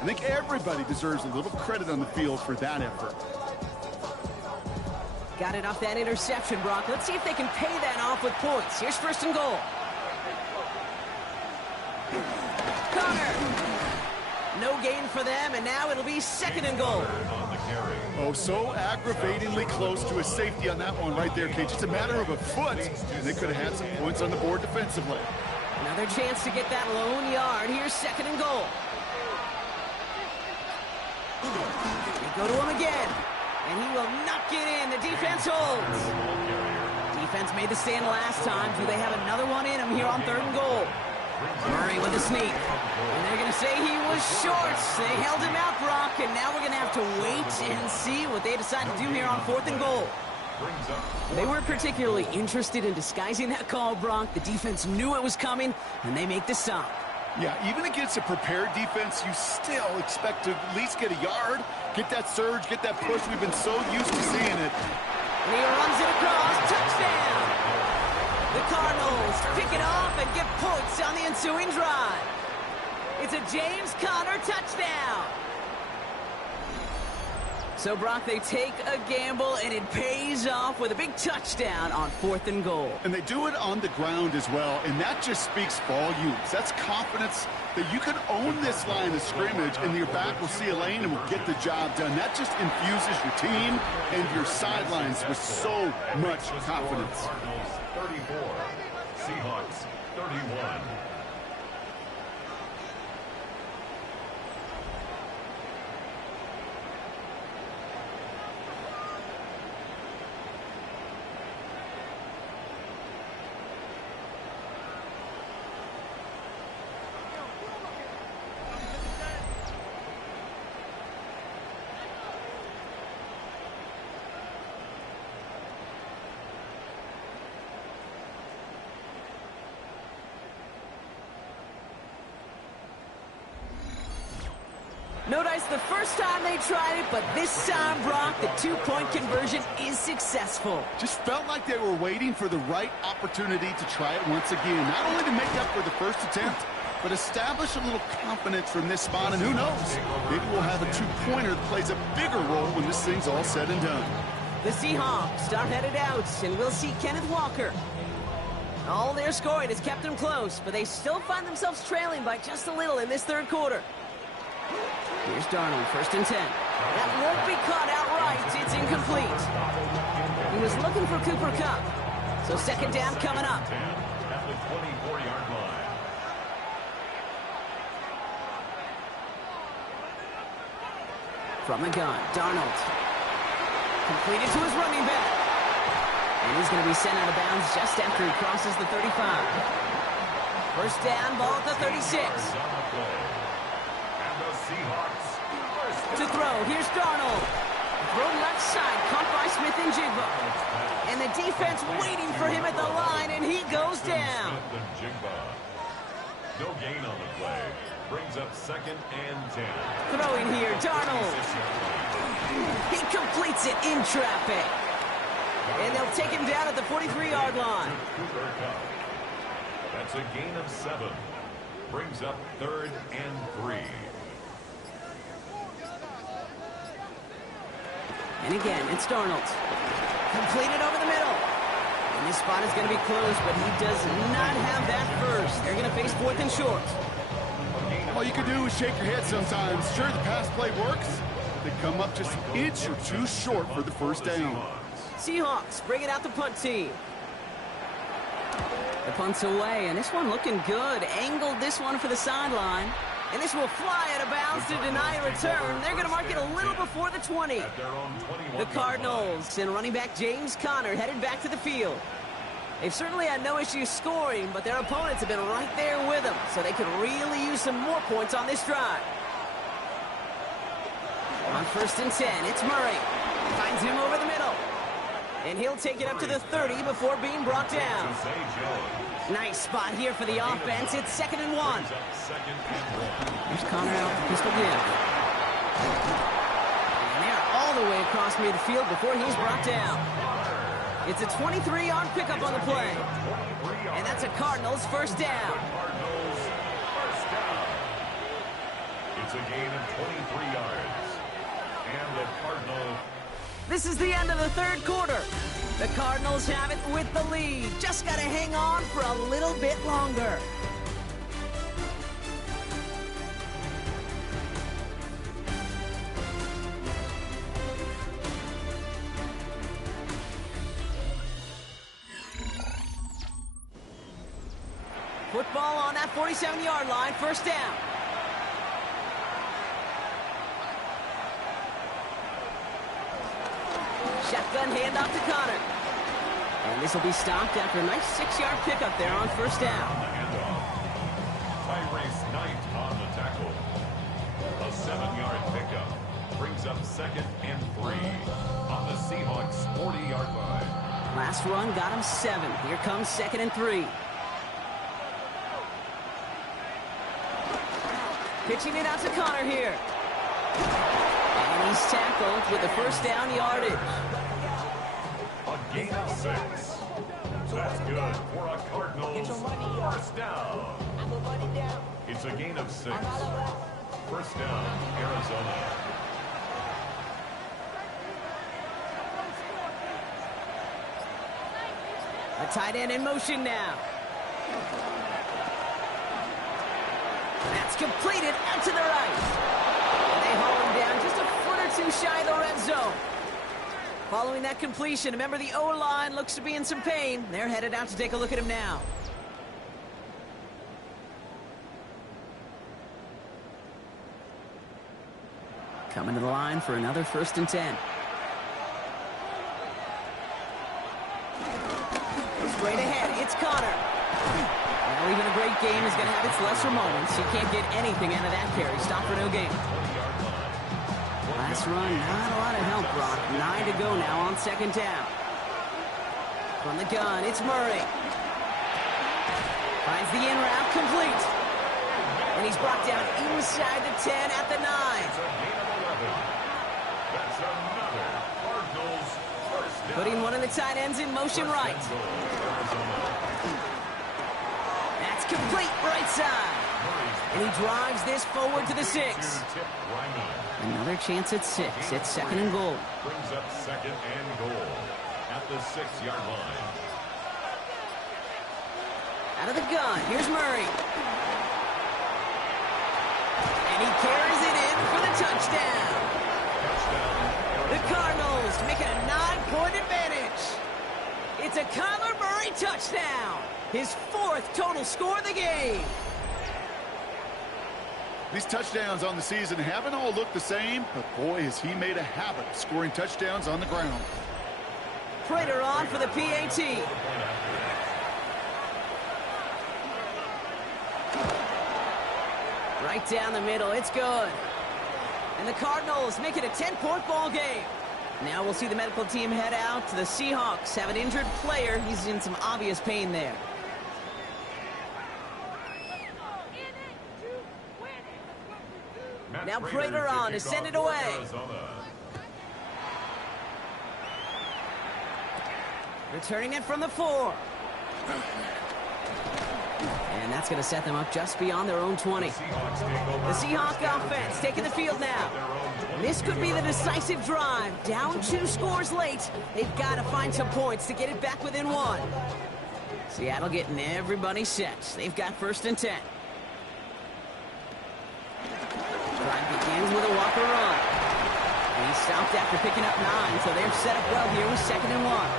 I think everybody deserves a little credit on the field for that effort. Got it off that interception, Brock. Let's see if they can pay that off with points. Here's 1st and goal. Connor. No gain for them, and now it'll be 2nd and goal. Oh, so aggravatingly close to a safety on that one right there, Cage. It's a matter of a foot, and they could have had some points on the board defensively. Another chance to get that lone yard. Here's 2nd and goal. They go to him again, and he will knock it in. The defense holds. Defense made the stand last time. Do they have another one in him here on 3rd and goal? Murray with a sneak. And they're going to say he was short. They held him out, Brock, and now we're going to have to wait and see what they decide to do here on 4th and goal. They weren't particularly interested in disguising that call, Brock. The defense knew it was coming, and they make the stop. Yeah, even against a prepared defense, you still expect to at least get a yard, get that surge, get that push. We've been so used to seeing it. And he runs it across. Touchdown! The Cardinals pick it off and get points on the ensuing drive. It's a James Conner touchdown. So, Brock, they take a gamble, and it pays off with a big touchdown on 4th and goal. And they do it on the ground as well, and that just speaks volumes. That's confidence that you can own this line of scrimmage, and your back will see a lane and will get the job done. That just infuses your team and your sidelines with so much confidence. Cardinals 34, Seahawks 31. No dice the first time they tried it, but this time, Brock, the 2-point conversion is successful. Just felt like they were waiting for the right opportunity to try it once again. Not only to make up for the first attempt, but establish a little confidence from this spot. And who knows, maybe we'll have a 2-pointer that plays a bigger role when this thing's all said and done. The Seahawks are headed out, and we'll see Kenneth Walker. All their scoring has kept them close, but they still find themselves trailing by just a little in this 3rd quarter. Here's Darnold, 1st and 10. That won't be caught outright. It's incomplete. He was looking for Cooper Kupp. So 2nd down coming up. At the 24-yard line. From the gun, Darnold. Completed to his running back. And he's going to be sent out of bounds just after he crosses the 35. 1st down, ball at the 36. To throw, here's Darnold. Throw left side, caught by Smith and Jigba. And the defense waiting for him at the line, and he goes down. No gain on the play. Brings up 2nd and 10. Throwing here, Darnold. He completes it in traffic. And they'll take him down at the 43-yard line. That's a gain of 7. Brings up 3rd and 3. And again, it's Darnold. Completed over the middle. And this spot is going to be closed, but he does not have that first. They're going to face 4th and short. All you can do is shake your head sometimes. Sure, the pass play works. They come up just an inch or two short for the 1st down. Seahawks bringing out the punt team. The punt's away, and this one looking good. Angled this one for the sideline. And this will fly out of bounds to deny a return. They're going to mark it a little before the 20. The Cardinals and running back James Conner headed back to the field. They've certainly had no issues scoring, but their opponents have been right there with them, so they could really use some more points on this drive. On 1st and 10, it's Murray. Finds him over the middle. And he'll take it up to the 30 before being brought down. Nice spot here for the offense. It's 2nd and 1. Here's Conner out to pistol give. And they're all the way across midfield before he's brought down. It's a 23-yard pickup on the play. And that's a Cardinals 1st down. It's a gain of 23 yards. And the Cardinals. This is the end of the 3rd quarter. The Cardinals have it with the lead. Just got to hang on for a little bit longer. Football on that 47-yard line, 1st down. Shotgun handoff to Connor. And this will be stopped after a nice 6-yard pickup there on first down. Tyrese Knight on the tackle. A 7-yard pickup brings up 2nd and 3 on the Seahawks 40-yard line. Last run got him 7. Here comes 2nd and 3. Pitching it out to Connor here. And he's tackled with the first down yardage. A gain of 6. That's good for a Cardinals first down. It's a gain of 6. First down, Arizona. A tight end in motion now. That's completed out to the right. And they haul him down just a foot or two shy of the red zone. Following that completion, remember the O-line looks to be in some pain. They're headed out to take a look at him now. Coming to the line for another 1st and 10. Straight ahead, it's Connor. Well, even a great game is going to have its lesser moments. You can't get anything out of that carry. Stop for no gain. Last run, not a lot of help, Brock. 9 to go now on 2nd down. From the gun, it's Murray. Finds the in route complete. And he's brought down inside the 10 at the 9. That's another Cardinals first down. Putting one of the tight ends in motion right. That's complete right side. And he drives this forward to the 6. Another chance at 6. It's 2nd and goal. Brings up 2nd and goal at the 6-yard line. Out of the gun, here's Murray. And he carries it in for the touchdown. The Cardinals making a 9-point advantage. It's a Kyler Murray touchdown. His 4th total score of the game. These touchdowns on the season haven't all looked the same, but boy, has he made a habit of scoring touchdowns on the ground. Prater on for the PAT. Right down the middle, it's good. And the Cardinals make it a 10-point ball game. Now we'll see the medical team head out to the Seahawks. Have an injured player. He's in some obvious pain there. Now Prater on to send it away. Returning it from the 4. And that's going to set them up just beyond their own 20. The Seahawks offense taking the field now. This could be the decisive drive. Down 2 scores late. They've got to find some points to get it back within 1. Seattle getting everybody set. They've got 1st and 10. Drive begins with a Walker run. And he's stopped after picking up 9, so they're set up well here with 2nd and 1.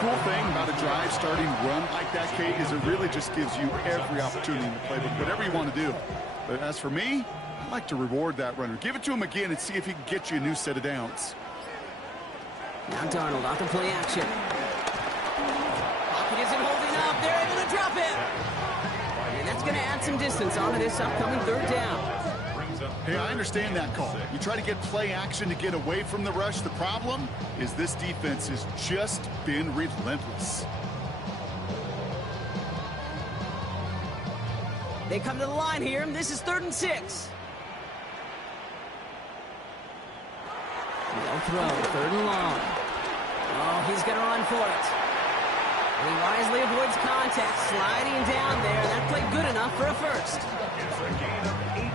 Cool thing about a drive starting run like that, Kate, is it really just gives you every opportunity in the playbook, whatever you want to do. But as for me, I like to reward that runner. Give it to him again and see if he can get you a new set of downs. Now Darnold off the play action. Pocket isn't holding up. They're able to drop it. And that's going to add some distance onto this upcoming 3rd down. Hey, I understand that call. You try to get play action to get away from the rush. The problem is this defense has just been relentless. They come to the line here, and this is 3rd and 6. No throw, 3rd and long. Oh, he's going to run for it. And he wisely avoids contact, sliding down there. That played good enough for a 1st. It's a gain of 18.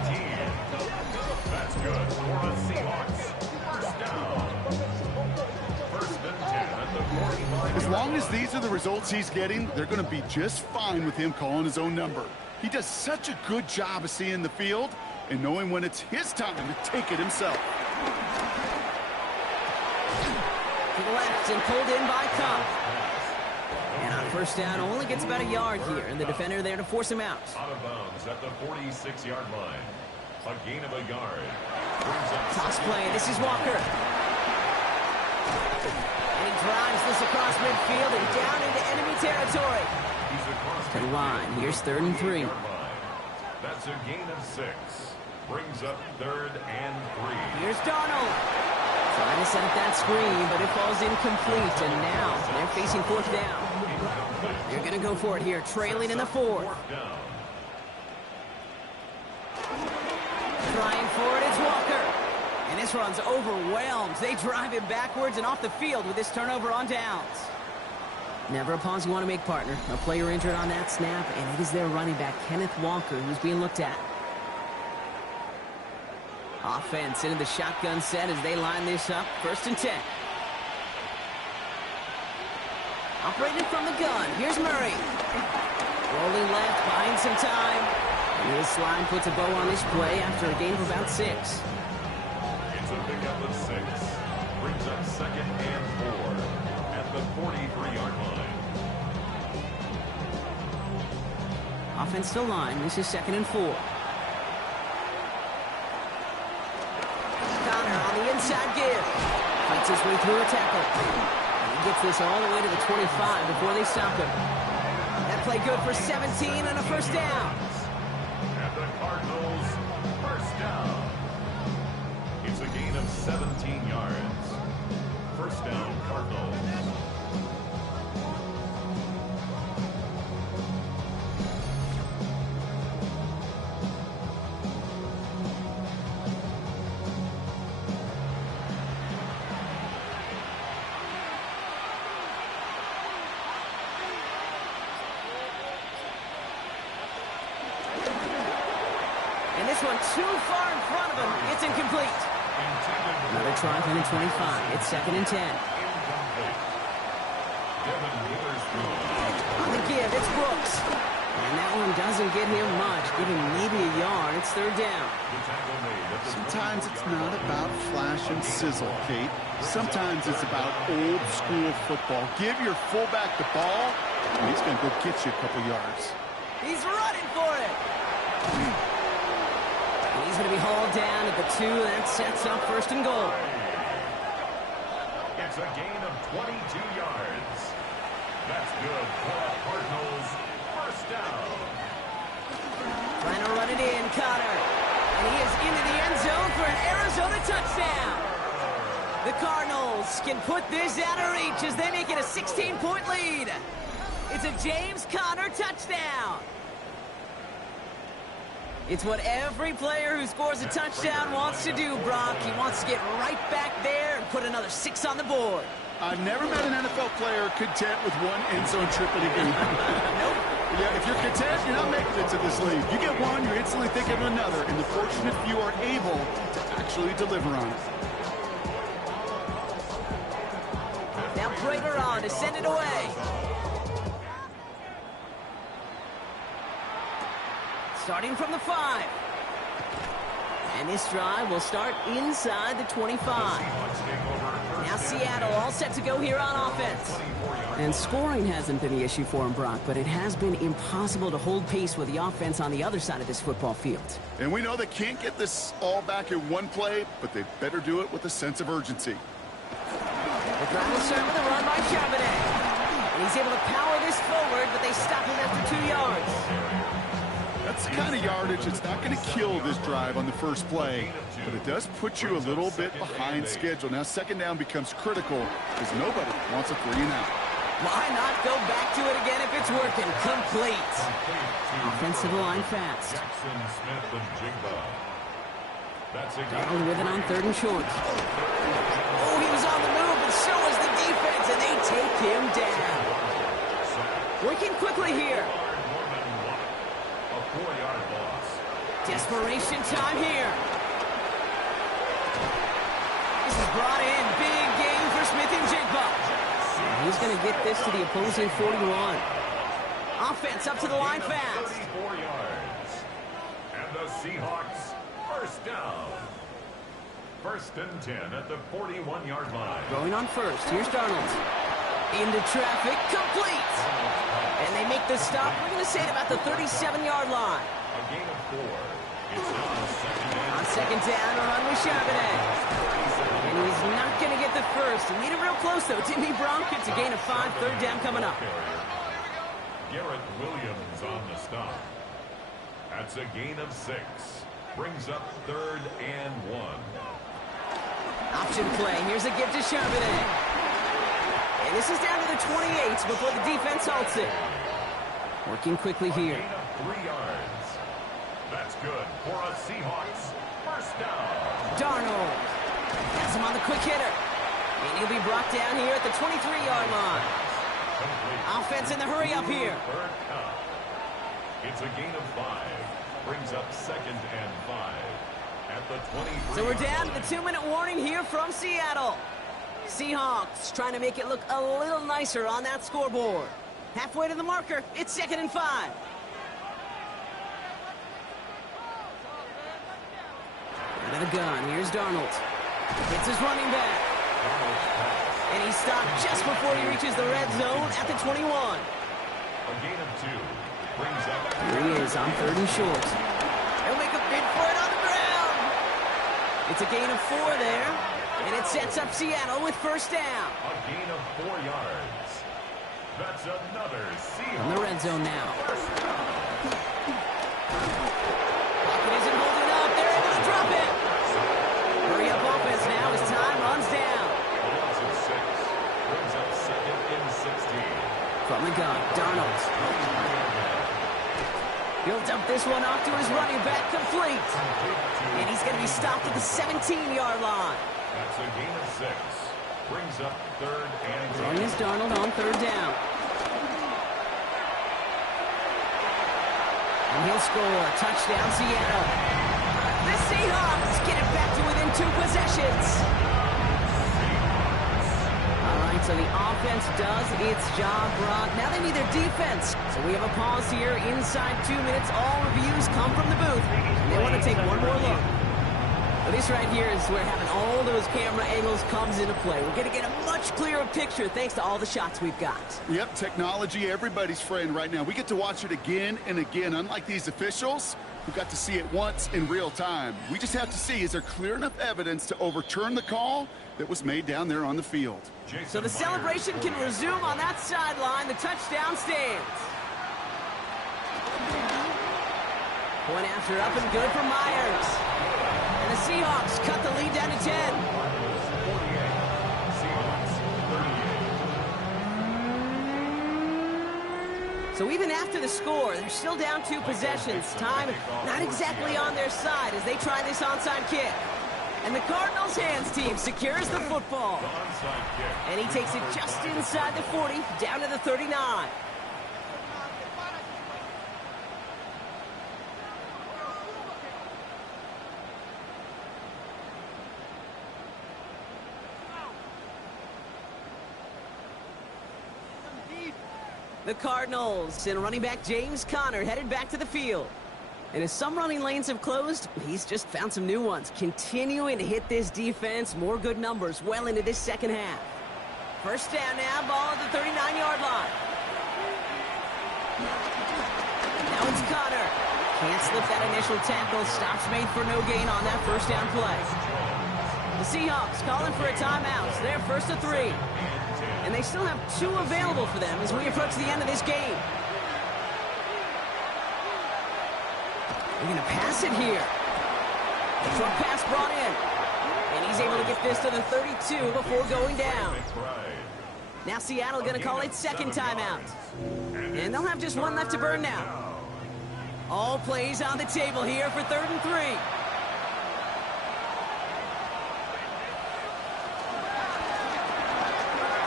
That's good for the Seahawks. First down. 1st and 10 at the 45. As long as these are the results he's getting, they're going to be just fine with him calling his own number. He does such a good job of seeing the field and knowing when it's his time to take it himself. To the left and pulled in by Cup. And on 1st down, only gets about a yard here, and the defender there to force him out. Out of bounds at the 46-yard line. A gain of a yard. Toss play. This is Walker. And he drives this across midfield and down into enemy territory. He's across To the line. Here's 3rd and 3. That's a gain of 6. Brings up 3rd and 3. Here's Darnold. Trying to set up that screen, but it falls incomplete. And now they're facing 4th down. They're going to go for it here, trailing in the 4th. Trying for it, it's Walker. And this run's overwhelmed. They drive him backwards and off the field with this turnover on downs. Never a pause you want to make, partner. A player injured on that snap, and it is their running back, Kenneth Walker, who's being looked at. Offense into the shotgun set as they line this up. 1st and 10. Operating from the gun. Here's Murray. Rolling left, buying some time. And this line puts a bow on this play after a gain of about 6. It's a pickup of 6. Brings up 2nd and 4 at the 43-yard line. Offense to line. This is 2nd and 4. Inside give. Fights his way through a tackle. And he gets this all the way to the 25 before they stop him. That play good for 17 and a 1st down. And the Cardinals, 1st down. It's a gain of 17 yards. 1st down, Cardinals. And this one too far in front of him. It's incomplete. Another try from the 25. It's 2nd and 10. On the give, it's Brooks. And that one doesn't get him much. Give him maybe a yard. It's 3rd down. Sometimes it's not about flash and sizzle, Kate. Sometimes it's about old school football. Give your fullback the ball, and he's going to go get you a couple yards. He's running for it. He's going to be hauled down at the 2. That sets up 1st and goal. It's a gain of 22 yards. That's good for the Cardinals. 1st down. Trying to run it in, Connor. And he is into the end zone for an Arizona touchdown. The Cardinals can put this out of reach as they make it a 16-point lead. It's a James Conner touchdown. It's what every player who scores a touchdown wants to do, Brock. He wants to get right back there and put another 6 on the board. I've never met an NFL player content with one end zone trip in a game. Nope. Yeah, if you're content, you're not making it to this league. You get one, you're instantly thinking of another, and the fortunate few are able to actually deliver on it. Now Prater on to send it away. Starting from the 5. And this drive will start inside the 25. Now Seattle all set to go here on offense. And scoring hasn't been the issue for him, Brock, but it has been impossible to hold pace with the offense on the other side of this football field. And we know they can't get this all back in one play, but they better do it with a sense of urgency. The drive will start with a run by Charbonnet. And he's able to power this forward, but they stop him after 2 yards. That's the kind of yardage that's not going to kill this drive on the first play, but it does put you a little bit behind schedule. Now 2nd down becomes critical because nobody wants a 3 and out. Why not go back to it again if it's working? Complete. Offensive line fast. Darnold with it on 3rd and short. Oh, he was on the move, but so was the defense, and they take him down. Working quickly here. Desperation time here. This is brought in. Big game for Smith-Njigba. He's going to get this to the opposing 41. Offense up to the line fast. 34 yards. And the Seahawks, 1st down. 1st and 10 at the 41-yard line. Going on 1st. Here's Darnold. Into traffic. Complete. And they make the stop. We're going to say it about the 37-yard line. A gain of 4. On second down, a run with Charbonnet. And he's not going to get the first. He made it real close, though, didn't he, Bronk? It's a gain of 5, third down coming up. Garrett Williams on the stop. That's a gain of 6. Brings up 3rd and 1. Option play. Here's a give to Charbonnet. And this is down to the 28 before the defense halts it. Working quickly here. Gain of 3 yards. That's good for a Seahawks first down. Darnold has him on the quick hitter. And he'll be brought down here at the 23-yard line. Offense in the hurry up here. It's a gain of 5. Brings up 2nd and 5 at the 23. So we're down to the 2-minute warning here from Seattle. Seahawks trying to make it look a little nicer on that scoreboard. Halfway to the marker, it's 2nd and 5. Out of the gun, here's Darnold. Hits his running back. And he's stopped just before he reaches the red zone at the 21. A gain of 2. Brings up. Here he is on 3rd and short. He'll make a bid for it on the ground. It's a gain of 4 there. And it sets up Seattle with first down. A gain of 4 yards. That's another Seahawks. On the red zone now. Pocket isn't holding up. They're able to drop it. Hurry up offense now as time runs down. Loss of 6. Brings up 2nd and 16. From the gun, Darnold. He'll dump this one off to his running back, complete. And he's going to be stopped at the 17-yard line. That's a gain of 6. Brings up 3rd and 10. Long as Darnold on 3rd down. And he'll score. Touchdown, Seattle. The Seahawks get it back to within 2 possessions. All right, so the offense does its job, Brock. Now they need their defense. So we have a pause here inside 2 minutes. All reviews come from the booth. And they want to take one more look. Well, this right here is where having all those camera angles comes into play. We're going to get a much clearer picture thanks to all the shots we've got. Yep, technology, everybody's friend right now. We get to watch it again and again. Unlike these officials, who got to see it once in real time. We just have to see, is there clear enough evidence to overturn the call that was made down there on the field? So the celebration can resume on that sideline. The touchdown stands. Point after up and good for Myers. And the Seahawks cut the lead down to 10. Seahawks 38. So even after the score, they're still down 2 possessions. Time not exactly on their side as they try this onside kick. And the Cardinals' hands team secures the football. And he takes it just inside the 40, down to the 39. The Cardinals and running back James Conner headed back to the field. And as some running lanes have closed, he's just found some new ones, continuing to hit this defense. More good numbers well into this second half. First down now, ball at the 39-yard line. Now it's Conner. Can't slip that initial tackle. Stops made for no gain on that first down play. The Seahawks calling for a timeout. They're first to 3. And they still have 2 available for them as we approach the end of this game. They're going to pass it here. The short pass brought in. And he's able to get this to the 32 before going down. Now Seattle going to call its second timeout. And they'll have just 1 left to burn now. All plays on the table here for 3rd and 3.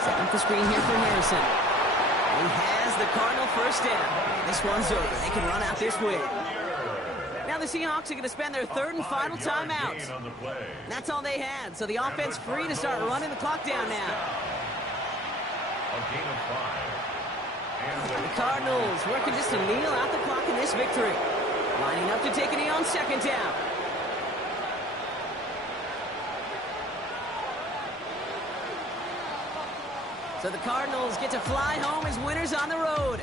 Setting up the screen here for Harrison. He has the Cardinal first down. This one's over. They can run out this way. Now the Seahawks are going to spend their 3rd and final timeout. That's all they had. So the offense free to start running the clock down now. The Cardinals working just to kneel out the clock in this victory. Lining up to take a knee on second down. So the Cardinals get to fly home as winners on the road.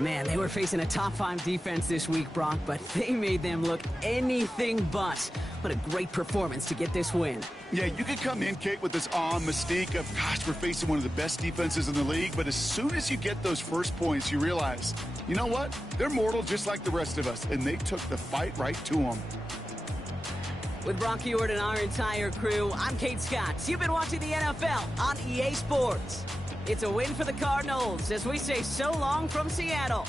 Man, they were facing a top-5 defense this week, Brock, but they made them look anything but. What a great performance to get this win. Yeah, you could come in, Kate, with this mystique of, gosh, we're facing one of the best defenses in the league, but as soon as you get those first points, you realize, you know what? They're mortal just like the rest of us, and they took the fight right to them. With Brock Heward and our entire crew, I'm Kate Scott. You've been watching the NFL on EA Sports. It's a win for the Cardinals as we say so long from Seattle.